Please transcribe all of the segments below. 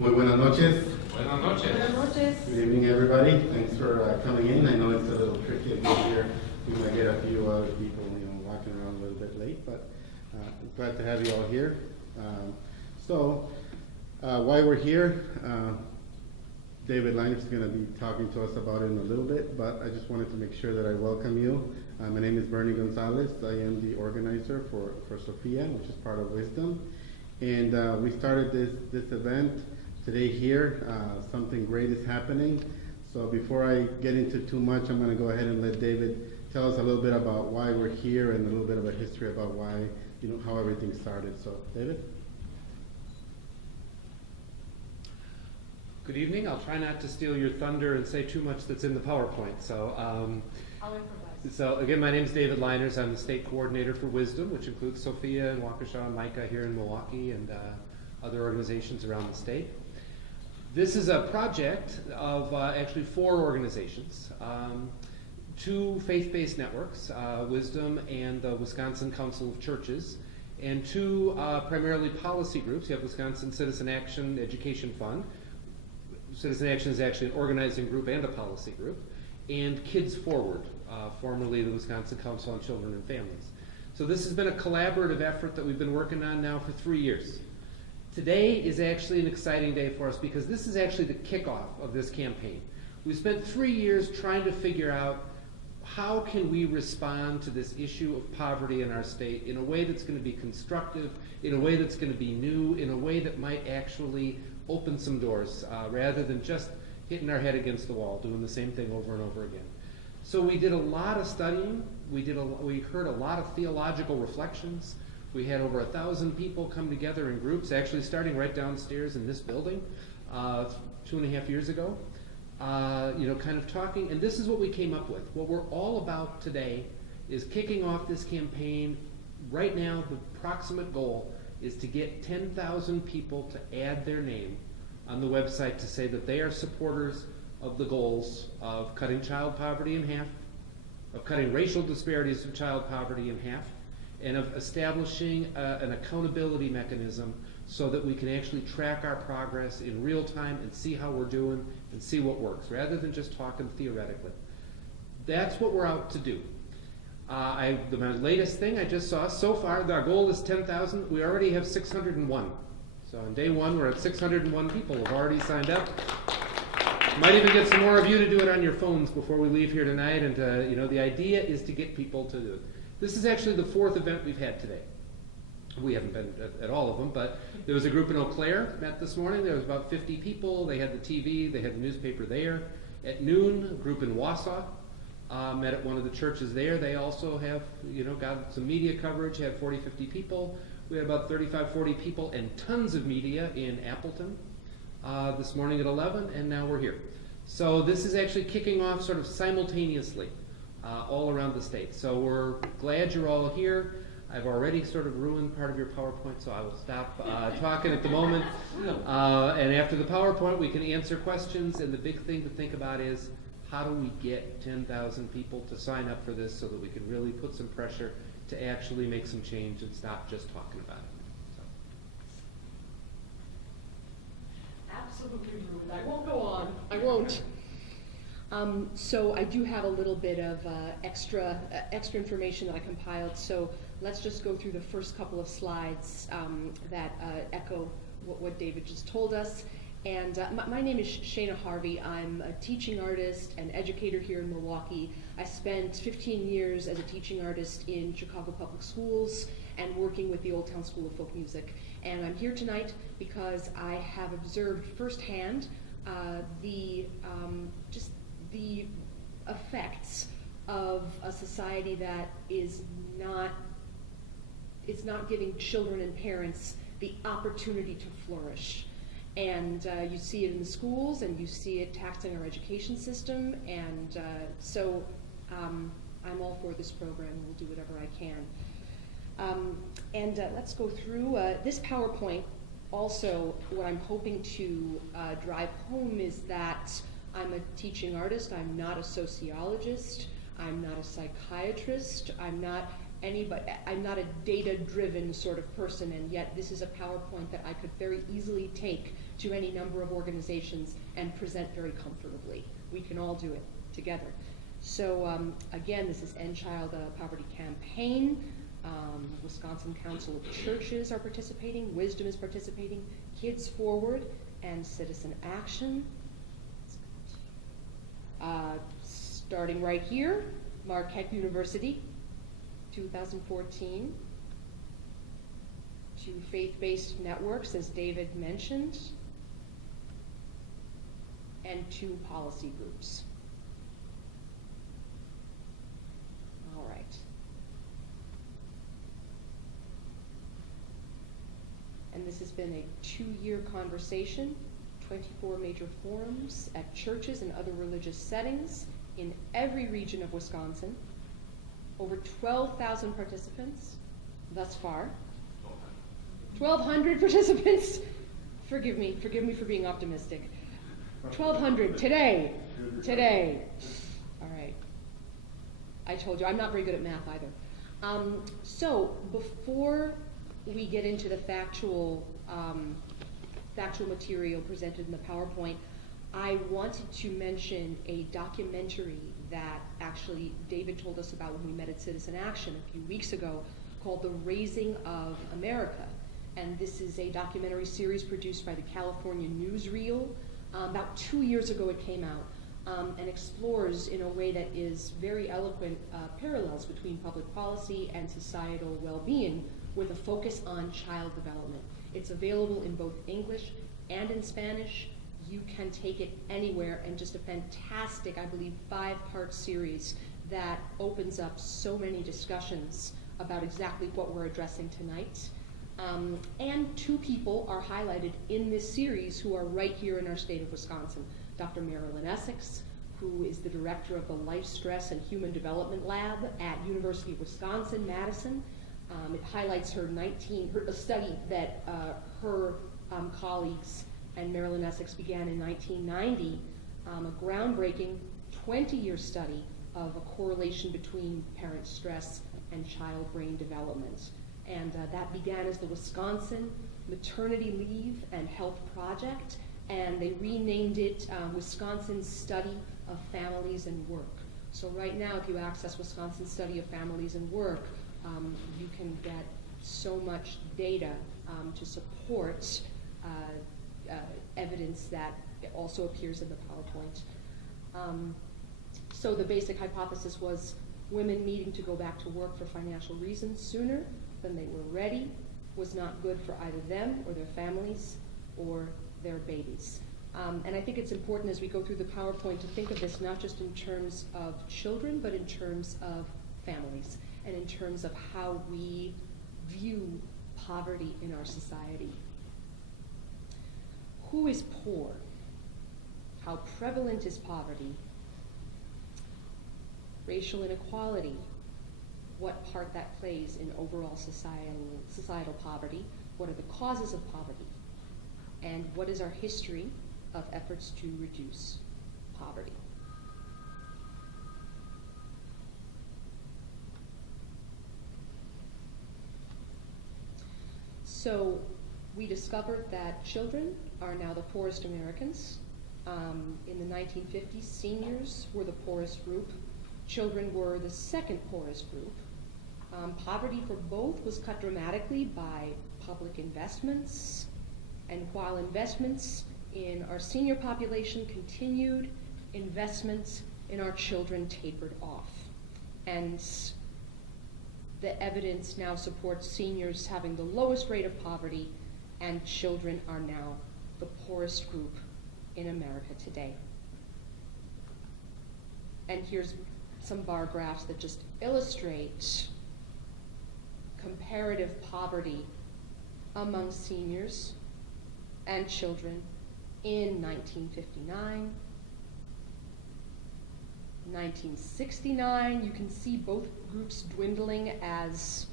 Muy buenas noches. Buenas noches. Buenas noches. Good evening, everybody. Thanks for coming in. I know it's a little tricky to get here. We might get a few other people, walking around a little bit late, but glad to have you all here. Why we're here, David Linus is going to be talking to us about it in a little bit, but I just wanted to make sure that I welcome you. My name is Bernie Gonzalez. I am the organizer for Sophia, which is part of Wisdom. And we started this event today here. Something great is happening. So before I get into too much, I'm going to go ahead and let David tell us a little bit about why we're here and a little bit of a history about why, how everything started. So, David? Good evening. I'll try not to steal your thunder and say too much that's in the PowerPoint. I'll improvise. So again, my name is David Liners. I'm the state coordinator for Wisdom, which includes Sophia and Waukesha and Micah here in Milwaukee and other organizations around the state. This is a project of actually 4 organizations, 2 faith-based networks, Wisdom and the Wisconsin Council of Churches, and 2 primarily policy groups. You have Wisconsin Citizen Action Education Fund. Citizen Action is actually an organizing group and a policy group, and Kids Forward, formerly the Wisconsin Council on Children and Families. So this has been a collaborative effort that we've been working on now for 3 years. Today is actually an exciting day for us because this is actually the kickoff of this campaign. We spent 3 years trying to figure out how can we respond to this issue of poverty in our state in a way that's going to be constructive, in a way that's going to be new, in a way that might actually open some doors rather than just hitting our head against the wall, doing the same thing over and over again. So we did a lot of studying. We heard a lot of theological reflections. We had over 1,000 people come together in groups, actually starting right downstairs in this building 2.5 years ago, kind of talking. And this is what we came up with. What we're all about today is kicking off this campaign. Right now, the proximate goal is to get 10,000 people to add their name on the website to say that they are supporters of the goals of cutting child poverty in half, of cutting racial disparities of child poverty in half, and of establishing an accountability mechanism so that we can actually track our progress in real time and see how we're doing and see what works, rather than just talking theoretically. That's what we're out to do. My latest thing I just saw, so far, our goal is 10,000. We already have 601. So on day 1, we're at 601 people who have already signed up. Might even get some more of you to do it on your phones before we leave here tonight. And the idea is to get people to do it. This is actually the 4th event we've had today. We haven't been at all of them, but there was a group in Eau Claire met this morning. There was about 50 people. They had the TV, they had the newspaper there. At noon, a group in Wausau met at one of the churches there. They also have, got some media coverage, had 40, 50 people. We had about 35, 40 people and tons of media in Appleton this morning at 11, and now we're here. So this is actually kicking off sort of simultaneously all around the state. So we're glad you're all here. I've already sort of ruined part of your PowerPoint, so I will stop talking at the moment. And after the PowerPoint, we can answer questions, and the big thing to think about is how do we get 10,000 people to sign up for this so that we can really put some pressure to actually make some change and stop just talking about it. So. Absolutely ruined. I won't go on. I won't. So I do have a little bit of extra information that I compiled. So let's just go through the first couple of slides that echo what David just told us. And my name is Shana Harvey. I'm a teaching artist and educator here in Milwaukee. I spent 15 years as a teaching artist in Chicago Public Schools and working with the Old Town School of Folk Music. And I'm here tonight because I have observed firsthand the effects of a society that is not giving children and parents the opportunity to flourish. And you see it in the schools, and you see it taxing our education system, and so I'm all for this program. We'll do whatever I can. Let's go through this PowerPoint. Also, what I'm hoping to drive home is that I'm a teaching artist. I'm not a sociologist. I'm not a psychiatrist. I'm not I'm not a data-driven sort of person, and yet this is a PowerPoint that I could very easily take to any number of organizations and present very comfortably. We can all do it together. So again, this is End Child Poverty Campaign. Wisconsin Council of Churches are participating, Wisdom is participating, Kids Forward, and Citizen Action. Starting right here, Marquette University, 2014. 2 faith-based networks, as David mentioned, and 2 policy groups. All right. And this has been a 2-year conversation, 24 major forums at churches and other religious settings in every region of Wisconsin. Over 12,000 participants thus far. 1,200 participants. Forgive me for being optimistic. 1,200 today. All right. I told you, I'm not very good at math either. So before we get into the factual material presented in the PowerPoint, I wanted to mention a documentary that actually David told us about when we met at Citizen Action a few weeks ago, called The Raising of America. And this is a documentary series produced by the California Newsreel. About 2 years ago it came out, and explores in a way that is very eloquent parallels between public policy and societal well-being, with a focus on child development. It's available in both English and in Spanish. You can take it anywhere, and just a fantastic, I believe, 5-part series that opens up so many discussions about exactly what we're addressing tonight. And 2 people are highlighted in this series who are right here in our state of Wisconsin. Dr. Marilyn Essex, who is the director of the Life Stress and Human Development Lab at University of Wisconsin-Madison. It highlights a study that her colleagues and Marilyn Essex began in 1990, a groundbreaking 20-year study of a correlation between parent stress and child brain development. And that began as the Wisconsin Maternity Leave and Health Project, and they renamed it Wisconsin Study of Families and Work. So right now, if you access Wisconsin Study of Families and Work, you can get so much data to support evidence that also appears in the PowerPoint. So the basic hypothesis was women needing to go back to work for financial reasons sooner than they were ready was not good for either them or their families or their babies. And I think it's important as we go through the PowerPoint to think of this not just in terms of children, but in terms of families, and in terms of how we view poverty in our society. Who is poor? How prevalent is poverty? Racial inequality, what part that plays in overall societal poverty? What are the causes of poverty? And what is our history of efforts to reduce poverty? So we discovered that children are now the poorest Americans. In the 1950s, seniors were the poorest group. Children were the second poorest group. Poverty for both was cut dramatically by public investments, and while investments in our senior population continued, investments in our children tapered off. And the evidence now supports seniors having the lowest rate of poverty, and children are now the poorest group in America today. And here's some bar graphs that just illustrate comparative poverty among seniors and children in 1959. 1969, you can see both groups dwindling as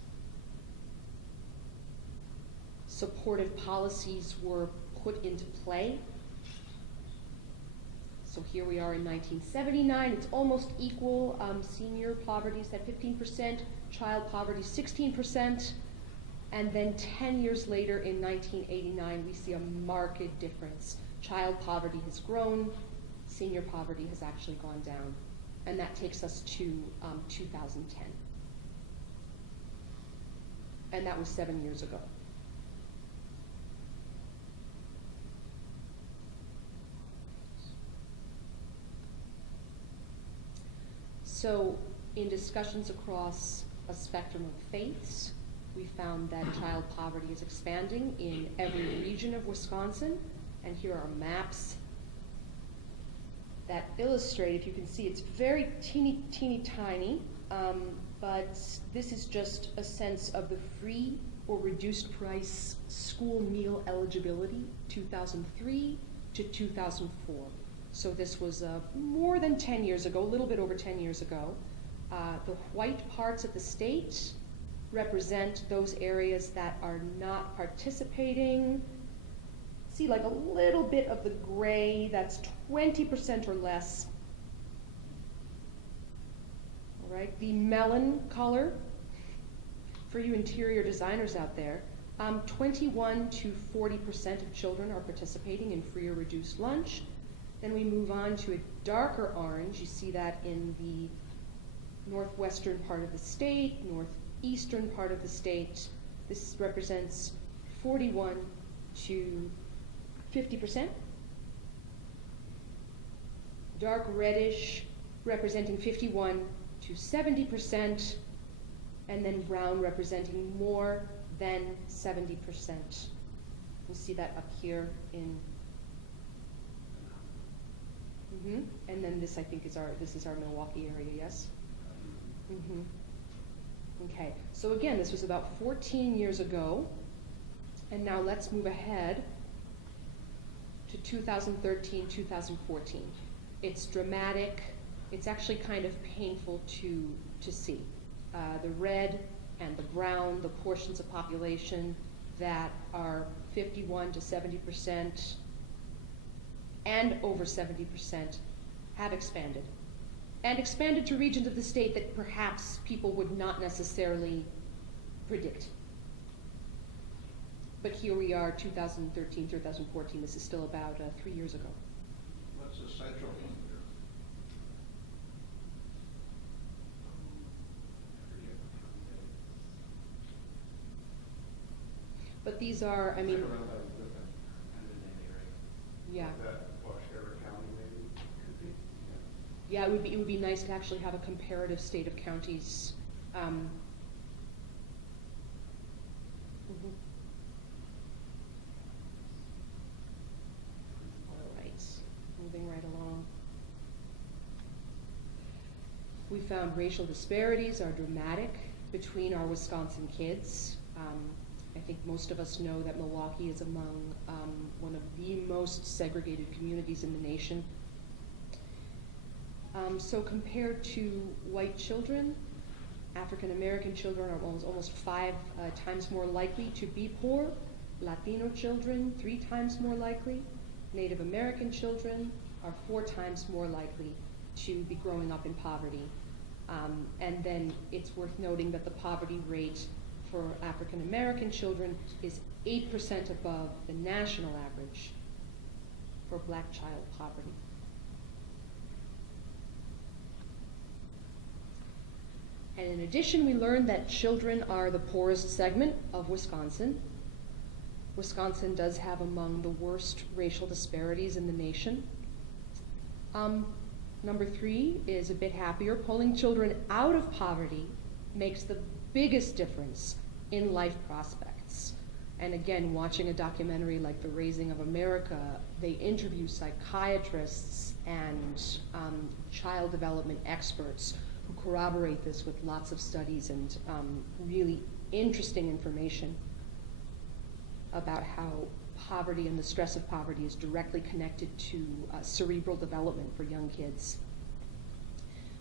supportive policies were put into play. So here we are in 1979, it's almost equal. Senior poverty is at 15%, child poverty 16%, and then 10 years later in 1989, we see a marked difference. Child poverty has grown, senior poverty has actually gone down, and that takes us to 2010. And that was 7 years ago. So in discussions across a spectrum of faiths, we found that child poverty is expanding in every region of Wisconsin, and here are maps that illustrate, if you can see, it's very teeny, teeny tiny, but this is just a sense of the free or reduced price school meal eligibility, 2003 to 2004. So this was more than 10 years ago, a little bit over 10 years ago. The white parts of the state represent those areas that are not participating. See, like a little bit of the gray, that's 20% or less. All right, the melon color, for you interior designers out there, 21 to 40% of children are participating in free or reduced lunch. Then we move on to a darker orange. You see that in the northwestern part of the state, northeastern part of the state. This represents 41 to 50%. Dark reddish representing 51 to 70%, and then brown representing more than 70%. You see that up here in and then this, I think, is our Milwaukee area, yes? Okay, so again, this was about 14 years ago, and now let's move ahead to 2013, 2014. It's dramatic. It's actually kind of painful to see. The red and the brown, the portions of population that are 51 to 70%, and over 70% have expanded. And expanded to regions of the state that perhaps people would not necessarily predict. But here we are, 2013, 2014, this is still about 3 years ago. What's the central one here? But these are, I mean, yeah. Yeah, it would be nice to actually have a comparative state of counties. All right, moving right along. We found racial disparities are dramatic between our Wisconsin kids. I think most of us know that Milwaukee is among one of the most segregated communities in the nation. So compared to white children, African American children are almost 5 times more likely to be poor. Latino children, 3 times more likely. Native American children are 4 times more likely to be growing up in poverty. And then it's worth noting that the poverty rate for African American children is 8% above the national average for black child poverty. And in addition, we learned that children are the poorest segment of Wisconsin. Wisconsin does have among the worst racial disparities in the nation. Number 3 is a bit happier. Pulling children out of poverty makes the biggest difference in life prospects. And again, watching a documentary like The Raising of America, they interview psychiatrists and child development experts who corroborate this with lots of studies and really interesting information about how poverty and the stress of poverty is directly connected to cerebral development for young kids.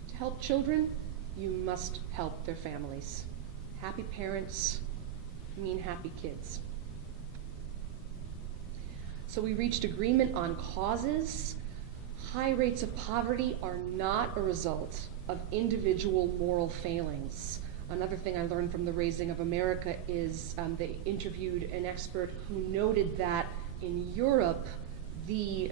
To help children, you must help their families. Happy parents mean happy kids. So we reached agreement on causes. High rates of poverty are not a result of individual moral failings. Another thing I learned from the Raising of America is they interviewed an expert who noted that in Europe, the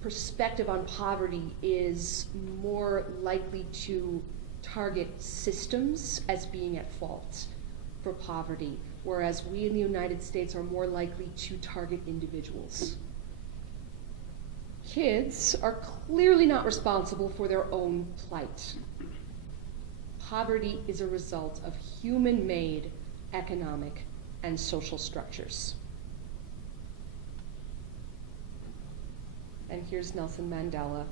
perspective on poverty is more likely to target systems as being at fault for poverty, whereas we in the United States are more likely to target individuals. Kids are clearly not responsible for their own plight. Poverty is a result of human-made economic and social structures. And here's Nelson Mandela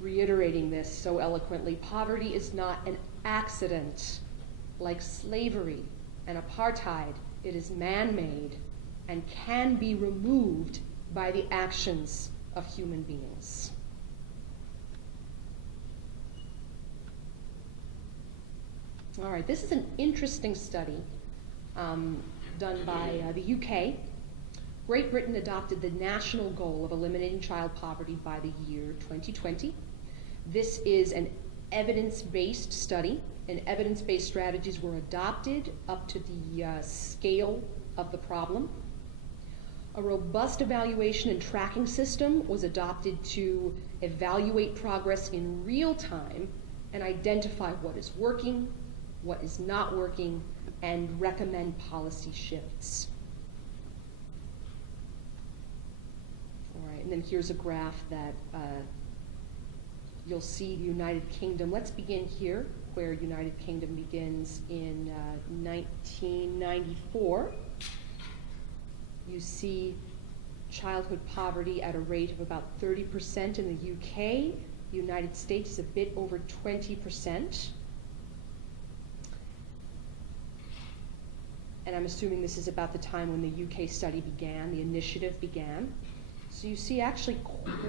reiterating this so eloquently. Poverty is not an accident like slavery and apartheid. It is man-made and can be removed by the actions of human beings. All right, this is an interesting study done by the UK. Great Britain adopted the national goal of eliminating child poverty by the year 2020. This is an evidence-based study, and evidence-based strategies were adopted up to the scale of the problem. A robust evaluation and tracking system was adopted to evaluate progress in real time and identify what is working, what is not working, and recommend policy shifts. All right, and then here's a graph that you'll see the United Kingdom. Let's begin here, where United Kingdom begins in 1994. You see childhood poverty at a rate of about 30% in the UK. The United States is a bit over 20%. And I'm assuming this is about the time when the UK study began, the initiative began. So you see actually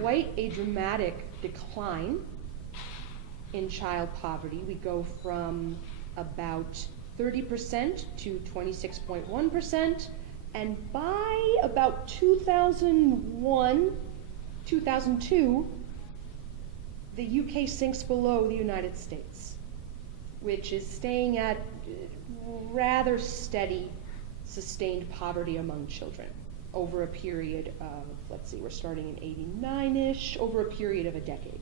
quite a dramatic decline in child poverty. We go from about 30% to 26.1%, and by about 2001, 2002, the UK sinks below the United States, which is staying at rather steady, sustained poverty among children over a period of, let's see, we're starting in 89-ish, over a period of a decade.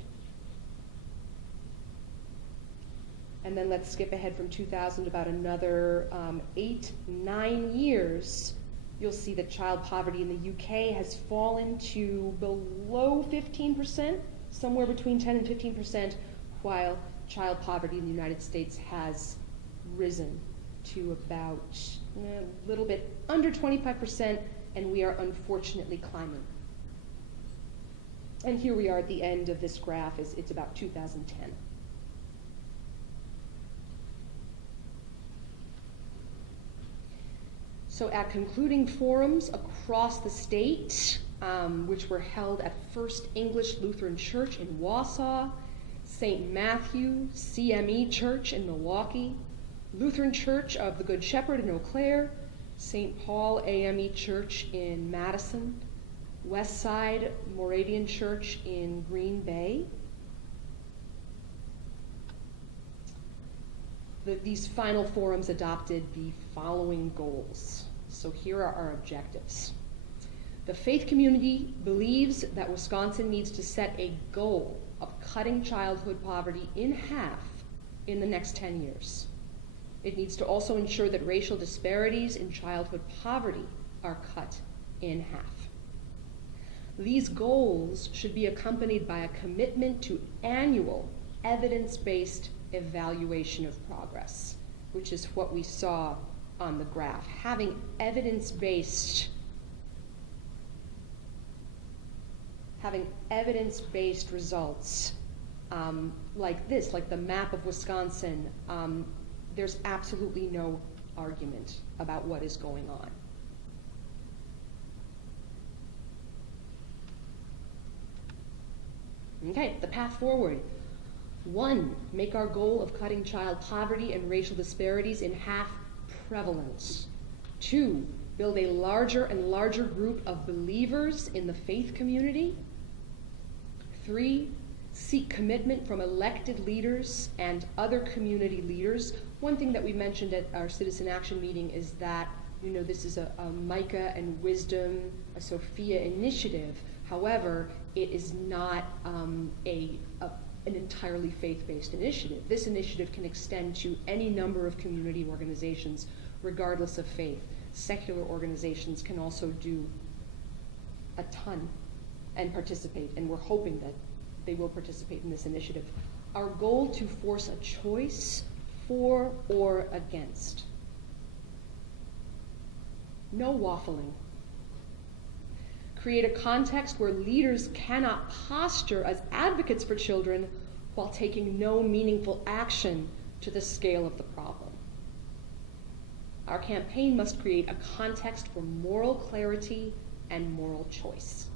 And then let's skip ahead from 2000 about another 8-9 years. You'll see that child poverty in the UK has fallen to below 15%, somewhere between 10 and 15%, while child poverty in the United States has risen to about a little bit under 25%, and we are unfortunately climbing. And here we are at the end of this graph, it's about 2010. So at concluding forums across the state, which were held at First English Lutheran Church in Wausau, St. Matthew CME Church in Milwaukee, Lutheran Church of the Good Shepherd in Eau Claire, St. Paul AME Church in Madison, Westside Moravian Church in Green Bay. These final forums adopted the following goals. So here are our objectives. The faith community believes that Wisconsin needs to set a goal of cutting childhood poverty in half in the next 10 years. It needs to also ensure that racial disparities in childhood poverty are cut in half. These goals should be accompanied by a commitment to annual evidence-based evaluation of progress, which is what we saw on the graph. Having evidence-based results like this, like the map of Wisconsin, there's absolutely no argument about what is going on. Okay, the path forward. 1, make our goal of cutting child poverty and racial disparities in half prevalent. 2, build a larger and larger group of believers in the faith community. 3, seek commitment from elected leaders and other community leaders. One thing that we mentioned at our Citizen Action meeting is that, you know, this is a Micah and Wisdom, a Sophia initiative. However, it is not an entirely faith-based initiative. This initiative can extend to any number of community organizations, regardless of faith. Secular organizations can also do a ton and participate, and we're hoping that they will participate in this initiative. Our goal to force a choice for or against. No waffling. Create a context where leaders cannot posture as advocates for children while taking no meaningful action to the scale of the problem. Our campaign must create a context for moral clarity and moral choice.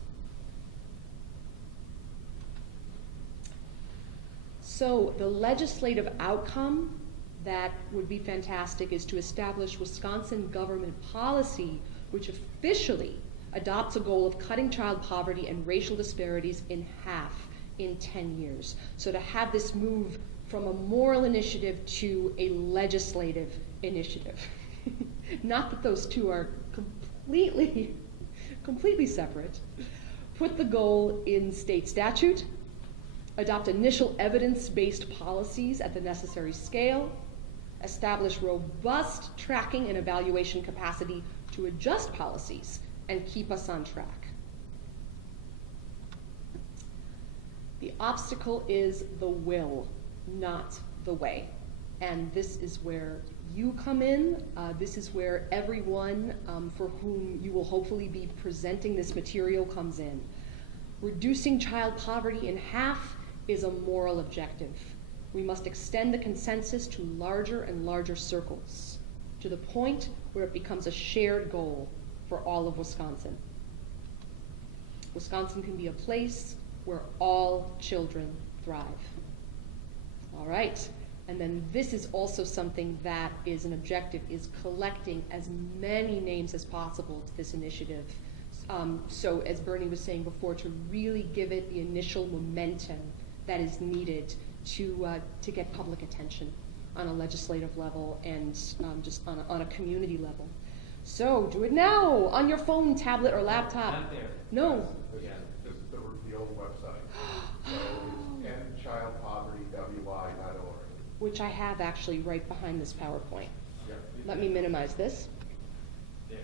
So the legislative outcome that would be fantastic is to establish Wisconsin government policy which officially adopts a goal of cutting child poverty and racial disparities in half in 10 years. So to have this move from a moral initiative to a legislative initiative. Not that those two are completely separate. Put the goal in state statute, adopt initial evidence-based policies at the necessary scale, establish robust tracking and evaluation capacity to adjust policies and keep us on track. The obstacle is the will, not the way. And this is where you come in. This is where everyone for whom you will hopefully be presenting this material comes in. Reducing child poverty in half is a moral objective. We must extend the consensus to larger and larger circles, to the point where it becomes a shared goal for all of Wisconsin. Wisconsin can be a place where all children thrive. All right, and then this is also something that is an objective, is collecting as many names as possible to this initiative. So as Bernie was saying before, to really give it the initial momentum that is needed to get public attention on a legislative level and just on a community level. So do it now on your phone, tablet, or laptop. Not there. No. Yeah. This is the old website. So it's endchildpovertywi.org. Which I have actually right behind this PowerPoint. Yeah. Let me minimize this. There.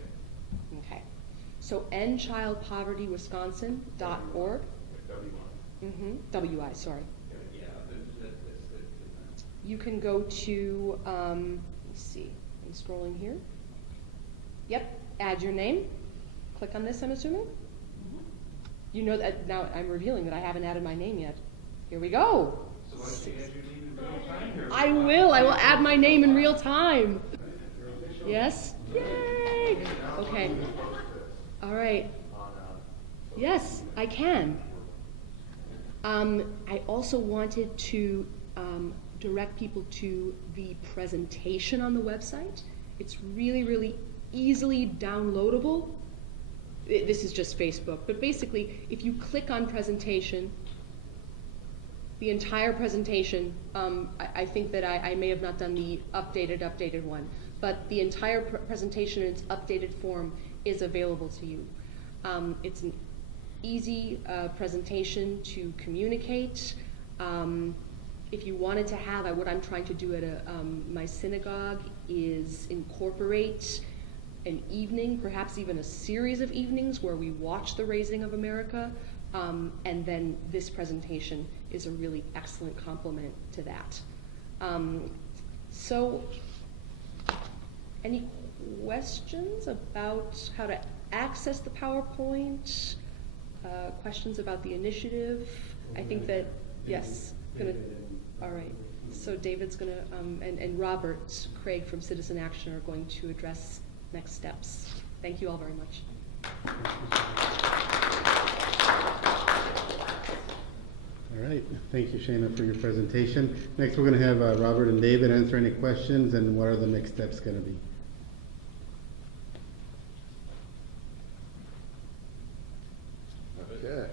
Okay. So endchildpovertywisconsin.org. WI, sorry. Yeah, that's You can go to, let's see, I'm scrolling here. Yep, add your name. Click on this, I'm assuming. You know that now I'm revealing that I haven't added my name yet. Here we go. So why don't you add your name in real time here? I will add my name in real time. Yes? Yay! Okay. All right. Yes, I can. I also wanted to direct people to the presentation on the website. It's really, really easily downloadable. This is just Facebook, but basically, if you click on presentation, the entire presentation, I think that I may have not done the updated one, but the entire presentation in its updated form is available to you. It's an easy presentation to communicate. If you wanted to have, what I'm trying to do at my synagogue is incorporate an evening, perhaps even a series of evenings where we watch the raising of America, and then this presentation is a really excellent complement to that. So, any questions about how to access the PowerPoint? Questions about the initiative? I think that, yes. All right. So David's going to, and Robert Craig from Citizen Action are going to address next steps. Thank you all very much. All right, thank you, Shana, for your presentation. Next, we're going to have Robert and David answer any questions, and what are the next steps going to be? Okay.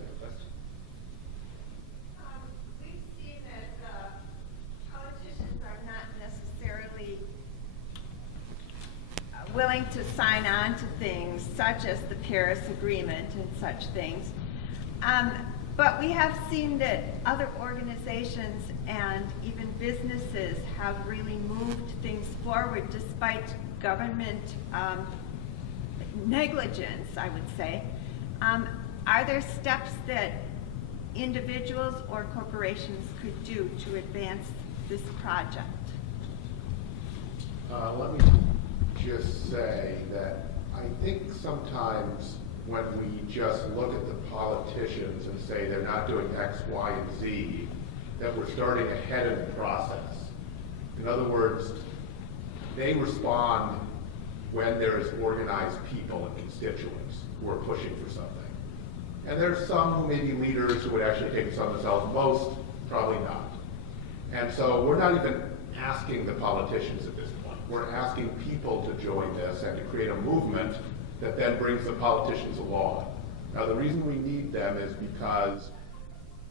willing to sign on to things such as the Paris Agreement and such things. But we have seen that other organizations and even businesses have really moved things forward despite government negligence, I would say. Are there steps that individuals or corporations could do to advance this project? Let me just say that I think sometimes when we just look at the politicians and say they're not doing X, Y, and Z, that we're starting ahead of the process. In other words, they respond when there's organized people and constituents who are pushing for something. And there's some who may be leaders who would actually take this on themselves, most probably not. And so we're not even asking the politicians at this point. We're asking people to join this and to create a movement that then brings the politicians along. Now the reason we need them is because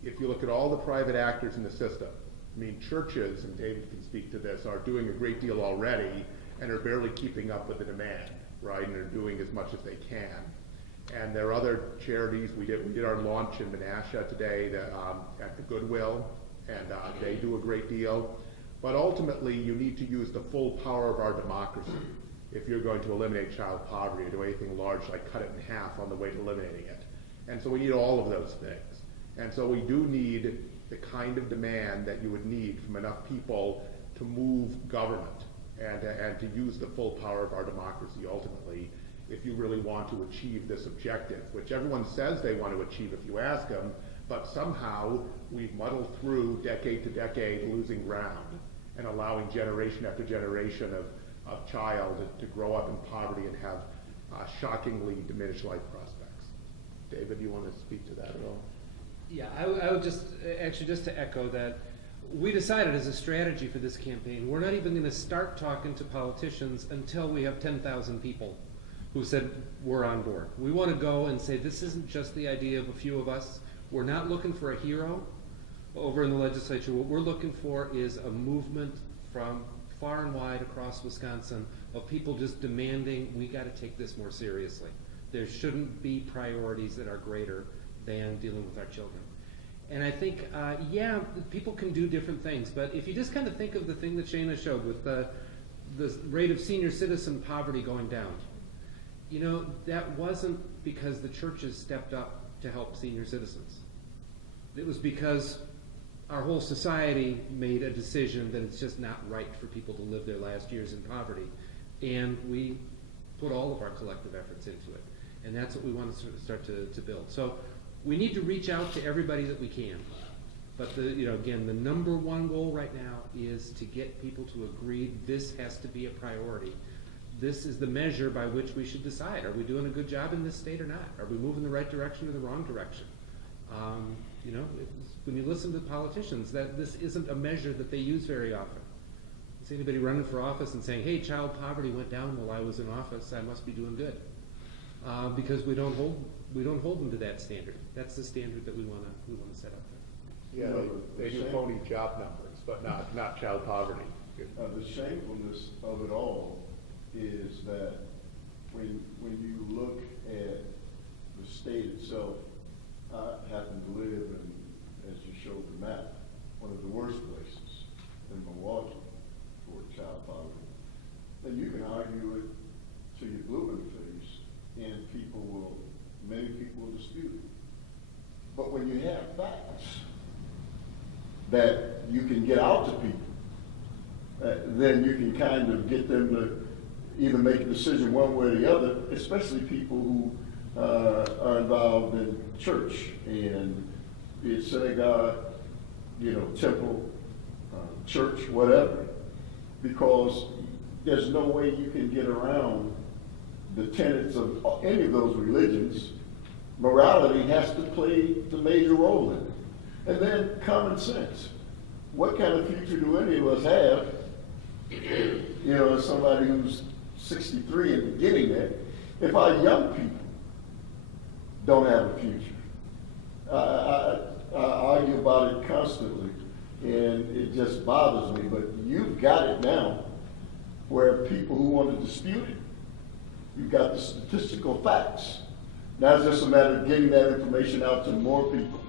if you look at all the private actors in the system, I mean churches, and David can speak to this, are doing a great deal already and are barely keeping up with the demand, right? And are doing as much as they can. And there are other charities. We did our launch in Menasha today at the Goodwill, and they do a great deal. But ultimately, you need to use the full power of our democracy if you're going to eliminate child poverty or do anything large like cut it in half on the way to eliminating it. And so we need all of those things. And so we do need the kind of demand that you would need from enough people to move government and to use the full power of our democracy ultimately if you really want to achieve this objective, which everyone says they want to achieve if you ask them, but somehow we've muddled through decade to decade losing ground and allowing generation after generation of child to grow up in poverty and have shockingly diminished life prospects. David, do you want to speak to that at all? Yeah, I would just to echo that, we decided as a strategy for this campaign, we're not even going to start talking to politicians until we have 10,000 people who said we're on board. We want to go and say this isn't just the idea of a few of us. We're not looking for a hero over in the legislature. What we're looking for is a movement from far and wide across Wisconsin of people just demanding we got to take this more seriously. There shouldn't be priorities that are greater than dealing with our children. And I think, yeah, people can do different things, but if you just kind of think of the thing that Shana showed with the rate of senior citizen poverty going down, you know, that wasn't because the churches stepped up to help senior citizens. It was because our whole society made a decision that it's just not right for people to live their last years in poverty. And we put all of our collective efforts into it. And that's what we want to sort of start to build. So we need to reach out to everybody that we can. But again, the number one goal right now is to get people to agree this has to be a priority. This is the measure by which we should decide. Are we doing a good job in this state or not? Are we moving the right direction or the wrong direction? When you listen to politicians, that this isn't a measure that they use very often. Is anybody running for office and saying, hey, child poverty went down while I was in office, I must be doing good? Because we don't hold them to that standard. That's the standard that we want to set up there. Yeah, they do phony job numbers, but not child poverty. The shamefulness of it all is that when you look at the state itself, I happen to live in, as you showed the map, one of the worst places in Milwaukee for child poverty. And you can argue it till you're blue in the face, and many people will dispute it. But when you have facts that you can get out to people, then you can kind of get them to either make a decision one way or the other, especially people who are involved in church and be it synagogue, temple, church, whatever, because there's no way you can get around the tenets of any of those religions. Morality has to play the major role in it. And then common sense. What kind of future do any of us have, as somebody who's 63 and getting there, if our young people don't have a future? I argue about it constantly, and it just bothers me, but you've got it now where people who want to dispute it You've got the statistical facts. Now it's just a matter of getting that information out to more people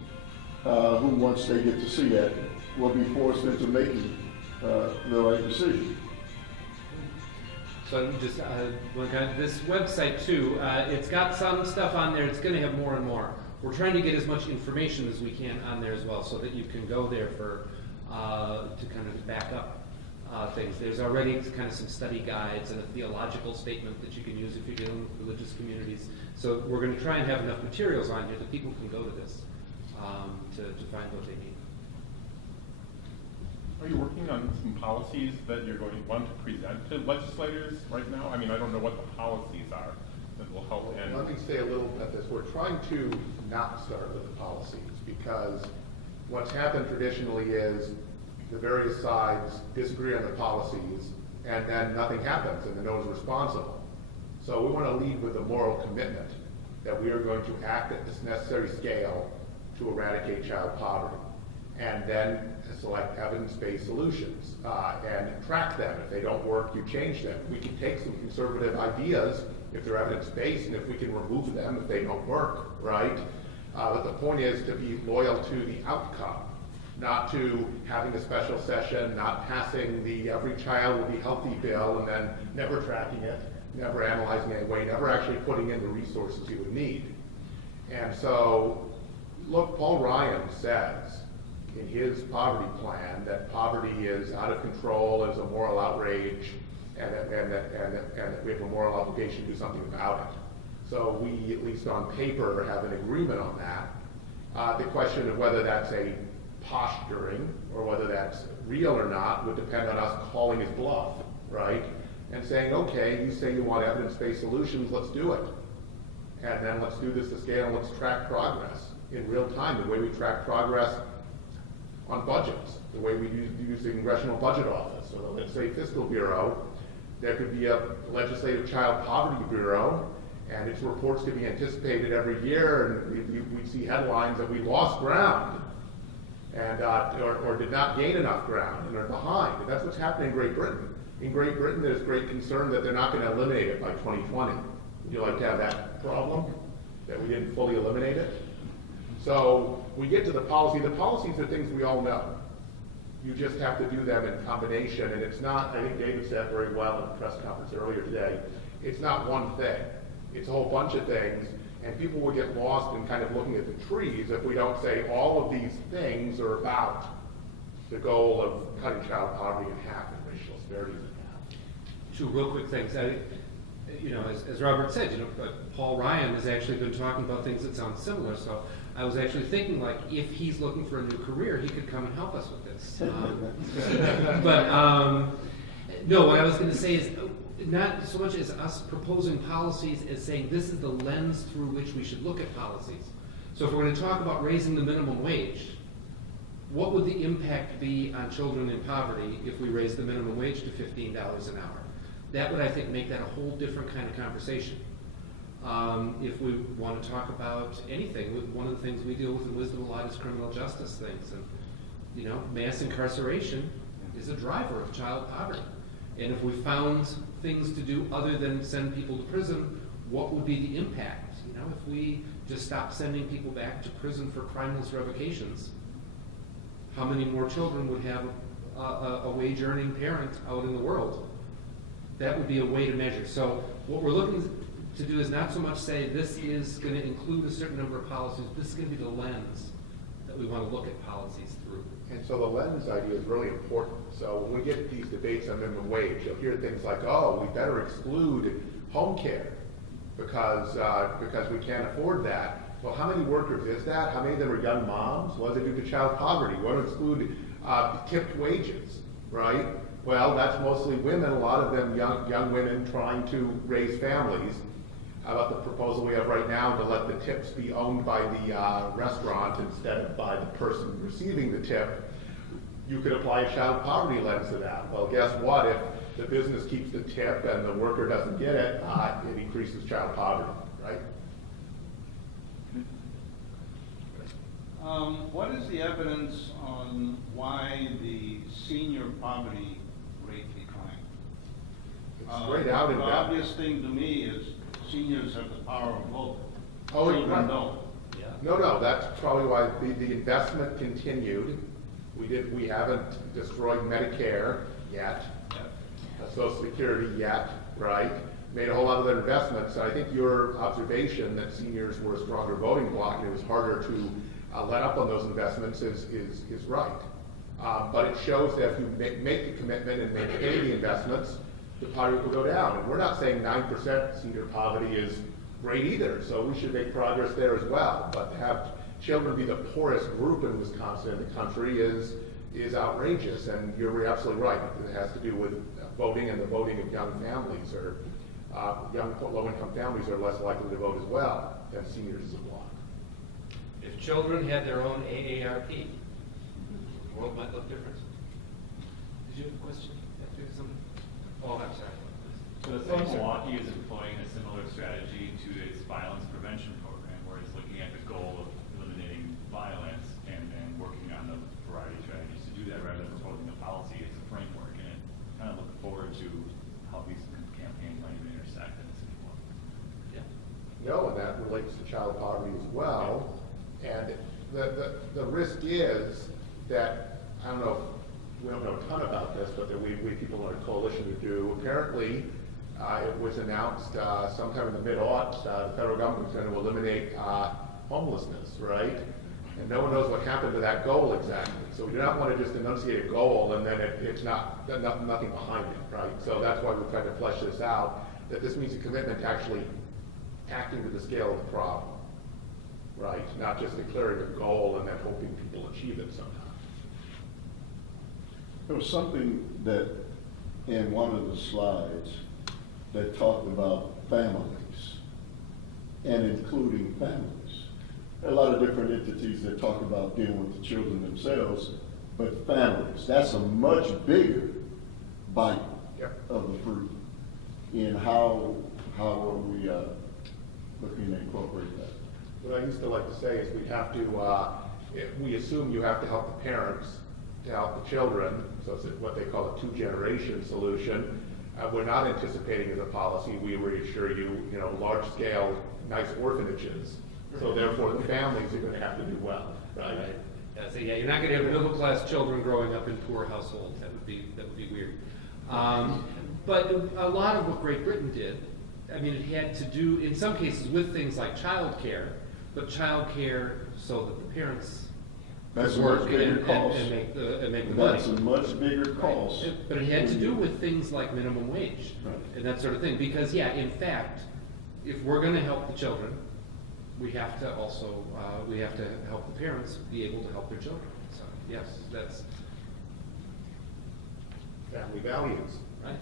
who, once they get to see that, will be forced into making the right decision. So just this website too, it's got some stuff on there. It's going to have more and more. We're trying to get as much information as we can on there as well, so that you can go there for to kind of back up things. There's already kind of some study guides and a theological statement that you can use if you're dealing with religious communities. So we're going to try and have enough materials on here that people can go to this to find what they need. Are you working on some policies that you're going to want to present to legislators right now? I mean, I don't know what the policies are that will help. Well, let me say a little about this. We're trying to not start with the policies, because what's happened traditionally is the various sides disagree on the policies, and then nothing happens, and then no one's responsible. So we want to lead with a moral commitment that we are going to act at this necessary scale to eradicate child poverty, and then select evidence-based solutions and track them. If they don't work, you change them. We can take some conservative ideas if they're evidence-based, and if we can remove them if they don't work, right? But the point is to be loyal to the outcome, not to having a special session, not passing the every child will be healthy bill and then never tracking it, never analyzing it anyway, never actually putting in the resources you would need. And so, look, Paul Ryan says in his poverty plan that poverty is out of control, is a moral outrage, and that we have a moral obligation to do something about it. So we, at least on paper, have an agreement on that. The question of whether that's a posturing or whether that's real or not would depend on us calling his bluff, right? And saying, okay, you say you want evidence-based solutions, let's do it. And then let's do this to scale, and let's track progress in real time, the way we track progress on budgets, the way we use the Congressional Budget Office, or the Legislative Fiscal Bureau. There could be a Legislative Child Poverty Bureau, and its reports could be anticipated every year, and we'd see headlines that we lost ground, and or did not gain enough ground, and are behind. And that's what's happening in Great Britain. In Great Britain, there's great concern that they're not going to eliminate it by 2020. Would you like to have that problem, that we didn't fully eliminate it? So we get to the policy. The policies are things we all know. You just have to do them in combination, and it's not, I think David said very well in the press conference earlier today, it's not one thing. It's a whole bunch of things, and people will get lost in kind of looking at the trees if we don't say all of these things are about the goal of cutting child poverty in half and racial disparities in half. Two real quick things. As Robert said, Paul Ryan has actually been talking about things that sound similar. So I was actually thinking, like, if he's looking for a new career, he could come and help us with this. No, what I was going to say is not so much as us proposing policies as saying this is the lens through which we should look at policies. So if we're going to talk about raising the minimum wage, what would the impact be on children in poverty if we raise the minimum wage to $15 an hour? That would, I think, make that a whole different kind of conversation. If we want to talk about anything, one of the things we deal with in Wisdom a lot is criminal justice things. And, mass incarceration is a driver of child poverty. And if we found things to do other than send people to prison, what would be the impact? If we just stopped sending people back to prison for crimeless revocations, how many more children would have a wage-earning parent out in the world? That would be a way to measure. So what we're looking to do is not so much say this is going to include a certain number of policies. This is going to be the lens that we want to look at policies through. And so the lens idea is really important. So when we get these debates on minimum wage, you'll hear things like, oh, we better exclude home care because we can't afford that. Well, how many workers is that? How many of them are young moms? What does it do to child poverty? What to exclude tipped wages, right? Well, that's mostly women, a lot of them young women trying to raise families. How about the proposal we have right now to let the tips be owned by the restaurant instead of by the person receiving the tip? You could apply a child poverty lens to that. Well, guess what? If the business keeps the tip and the worker doesn't get it, it increases child poverty, right? What is the evidence on why the senior poverty rate declined? It's straight out in The that. obvious thing to me is seniors have the power of vote. Oh, Children right. don't. No, that's probably why the investment continued. We haven't destroyed Medicare yet, Social Security yet, right? Made a whole lot of other investments. So I think your observation that seniors were a stronger voting bloc and it was harder to let up on those investments is right. But it shows that if you make the commitment and maintain the investments, the poverty will go down. And we're not saying 9% senior poverty is great either, so we should make progress there as well. But to have children be the poorest group in Wisconsin in the country is outrageous, and you're absolutely right. It has to do with voting, and the voting of young families or young low-income families are less likely to vote as well than seniors as a bloc. If children had their own AARP, the world might look different. Did you have a question? Oh, I'm sorry. So the city of Milwaukee is employing a similar strategy to its violence prevention program, where it's looking at the goal of eliminating violence and then working on the variety of strategies to do that rather than proposing a policy. It's a framework, and it kind of look forward to how these campaigns might even intersect in the city of Milwaukee. Yeah. No, and that relates to child poverty as well. And the risk is that, I don't know, we don't know a ton about this, but that we people in our coalition who do. Apparently, it was announced sometime in the mid-aughts, the federal government was going to eliminate homelessness, right? And no one knows what happened to that goal exactly. So we do not want to just enunciate a goal and then it's nothing behind it, right? So that's why we're trying to flesh this out, that this means a commitment to actually acting to the scale of the problem, right? Not just declaring a goal and then hoping people achieve it somehow. There was something that in one of the slides that talked about families and including families. There are a lot of different entities that talk about dealing with the children themselves, but families, that's a much bigger bite of the fruit in how are we looking to incorporate that. What I used to like to say is we assume you have to help the parents to help the children, so it's what they call a two-generation solution. We're not anticipating as a policy, we reassure you, large-scale, nice orphanages. So therefore, the families are going to have to do well, right? Yeah, so you're not going to have middle-class children growing up in poor households. That would be weird. But a lot of what Great Britain did, I mean, it had to do, in some cases, with things like childcare, but childcare so that the parents That's a work much bigger cost. and make the money. That's a much bigger cost. Right. But it had to do with things like minimum wage and that sort of thing. Because, in fact, if we're going to help the children, we have to also help the parents be able to help their children. So, yes, that's Family values. right.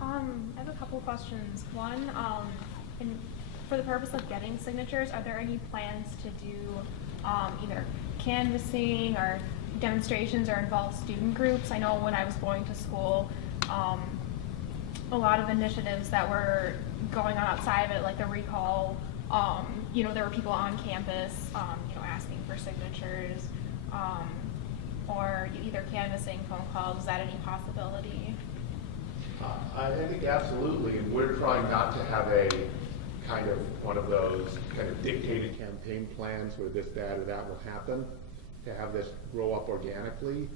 I have a couple questions. One, for the purpose of getting signatures, are there any plans to do either canvassing or demonstrations or involve student groups? I know when I was going to school, a lot of initiatives that were going on outside of it, like the recall, there were people on campus, asking for signatures, or either canvassing, phone calls. Is that any possibility? I think absolutely, and we're trying not to have a kind of one of those kind of dictated campaign plans where this, that, or that will happen, to have this grow up organically.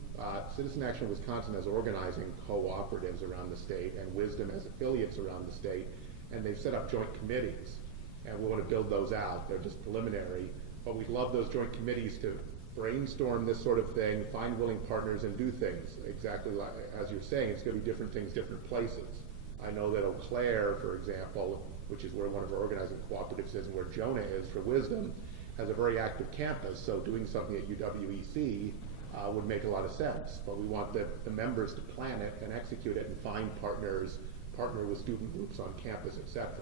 Citizen Action Wisconsin is organizing cooperatives around the state and Wisdom has affiliates around the state, and they've set up joint committees, and we want to build those out. They're just preliminary, but we'd love those joint committees to brainstorm this sort of thing, find willing partners, and do things exactly like, as you're saying, it's going to be different things, different places. I know that Eau Claire, for example, which is where one of our organizing cooperatives is and where Jonah is for Wisdom, has a very active campus, so doing something at UWEC would make a lot of sense. But we want the members to plan it and execute it and find partners, partner with student groups on campus, etc.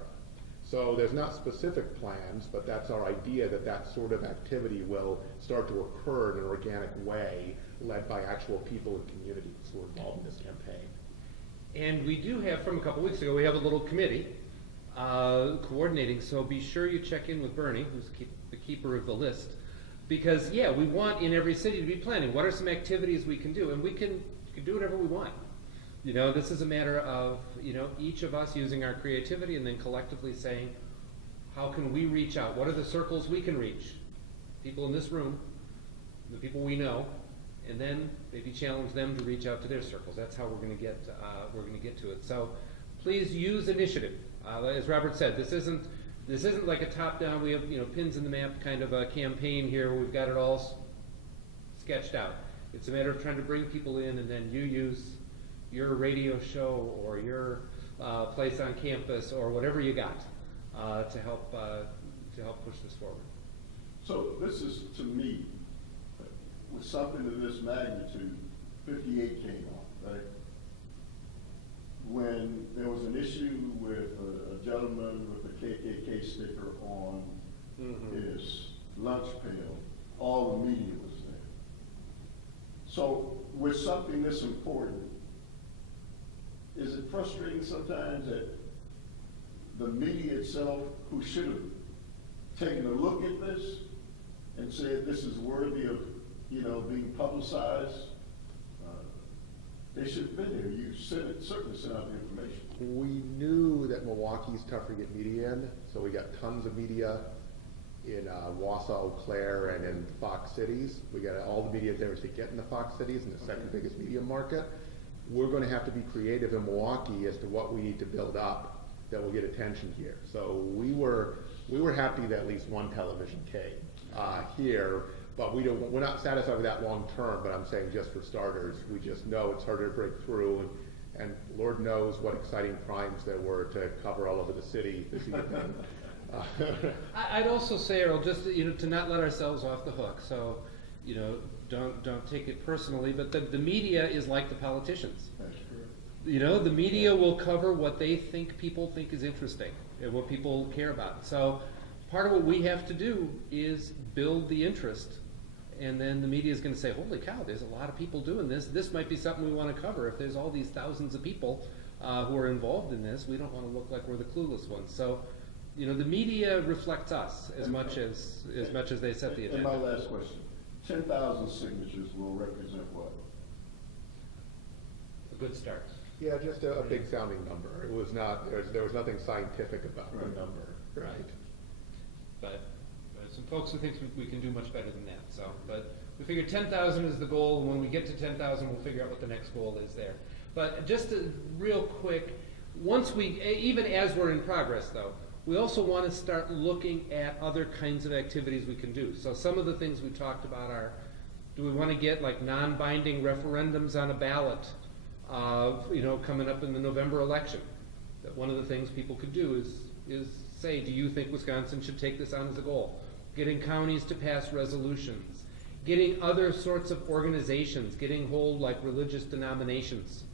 So there's not specific plans, but that's our idea that sort of activity will start to occur in an organic way, led by actual people and communities who are involved in this campaign. And we do have, from a couple weeks ago, we have a little committee coordinating, so be sure you check in with Bernie, who's the keeper of the list, because we want in every city to be planning what are some activities we can do, and we can do whatever we want. You know, this is a matter of, you know, each of us using our creativity and then collectively saying, how can we reach out? What are the circles we can reach? People in this room, the people we know, and then maybe challenge them to reach out to their circles. That's how we're going to get to it. So please use initiative. As Robert said, this isn't like a top-down. We have, you know, pins in the map kind of a campaign here where we've got it all sketched out. It's a matter of trying to bring people in, and then you use your radio show or your place on campus or whatever you got to help push this forward. So this is, to me, with something of this magnitude, 58 came on, right? When there was an issue with a gentleman with a KKK sticker on his lunch pail, all the media was there. So with something this important, is it frustrating sometimes that the media itself, who should have taken a look at this and said this is worthy of, you know, being publicized, they should have been there. You certainly sent out the information. We knew that Milwaukee's tough to get media in, so we got tons of media in Wausau, Eau Claire, and in Fox cities. We got all the media there to get in the Fox cities, and the second biggest media market. We're going to have to be creative in Milwaukee as to what we need to build up that will get attention here. So we were happy that at least one television came here, but we're not satisfied with that long term. But I'm saying just for starters, we just know it's harder to break through, and Lord knows what exciting crimes there were to cover all over the city this evening. I'd also say, Earl, just, you know, to not let ourselves off the hook. So, you know, don't take it personally, but the media is like the politicians. That's true. You know, the media will cover what they think people think is interesting and what people care about. So part of what we have to do is build the interest, and then the media is going to say, holy cow, there's a lot of people doing this. This might be something we want to cover. If there's all these thousands of people who are involved in this, we don't want to look like we're the clueless ones. So, you know, the media reflects us as much as they set the agenda. And my last question, 10,000 signatures will represent what? A good start. Yeah, just a big sounding number. It was not, there was nothing scientific about Right. the number. Right. But some folks who think we can do much better than that. So, but we figured 10,000 is the goal, and when we get to 10,000, we'll figure out what the next goal is there. But just real quick, once even as we're in progress though, we also want to start looking at other kinds of activities we can do. So some of the things we talked about are, do we want to get like non-binding referendums on a ballot, you know, coming up in the November election? That one of the things people could do is say, do you think Wisconsin should take this on as a goal? Getting counties to pass resolutions, getting other sorts of organizations, getting whole like religious denominations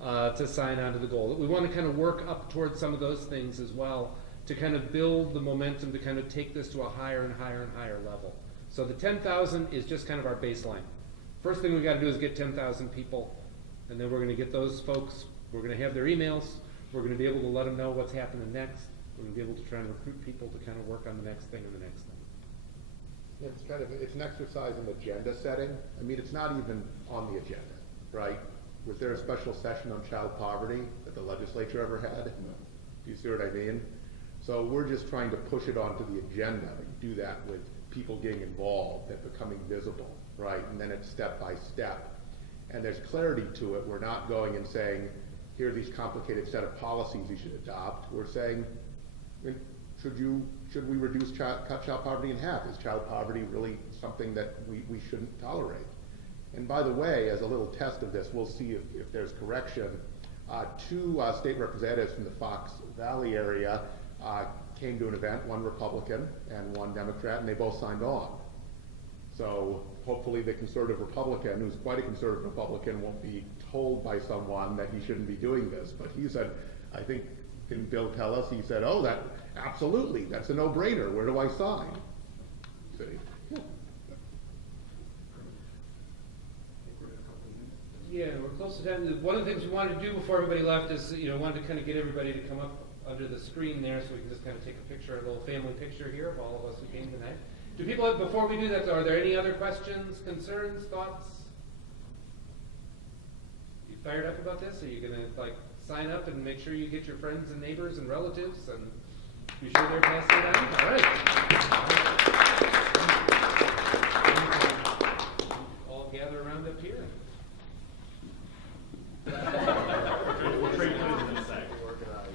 to sign on to the goal. We want to kind of work up towards some of those things as well, to kind of build the momentum to kind of take this to a higher and higher and higher level. So the 10,000 is just kind of our baseline. First thing we got to do is get 10,000 people, and then we're going to get those folks, we're going to have their emails, we're going to be able to let them know what's happening next, we're going to be able to try and recruit people to kind of work on the next thing and the next thing. Yeah, it's an exercise in agenda setting. I mean, it's not even on the agenda, right? Was there a special session on child poverty that the legislature ever had? No. Do you see what I mean? So we're just trying to push it onto the agenda. We do that with people getting involved and becoming visible, right? And then it's step by step. And there's clarity to it. We're not going and saying, here are these complicated set of policies you should adopt. We're saying, should we cut child poverty in half? Is child poverty really something that we shouldn't tolerate? And by the way, as a little test of this, we'll see if there's correction. Two state representatives from the Fox Valley area came to an event, one Republican and one Democrat, and they both signed on. So hopefully the conservative Republican, who's quite a conservative Republican, won't be told by someone that he shouldn't be doing this. But he said, I think, didn't Bill tell us, he said, oh, that absolutely, that's a no-brainer. Where do I sign? See? Yeah, we're close to time. One of the things we wanted to do before everybody left is, you know, wanted to kind of get everybody to come up under the screen there so we can just kind of take a picture, a little family picture here of all of us who came tonight. Do people, before we do that, are there any other questions, concerns, thoughts? You fired up about this? Are you gonna like sign up and make sure you get your friends and neighbors and relatives and be sure they're passing it out? All right. All gather around up here. We'll trade places in a sec. Organized.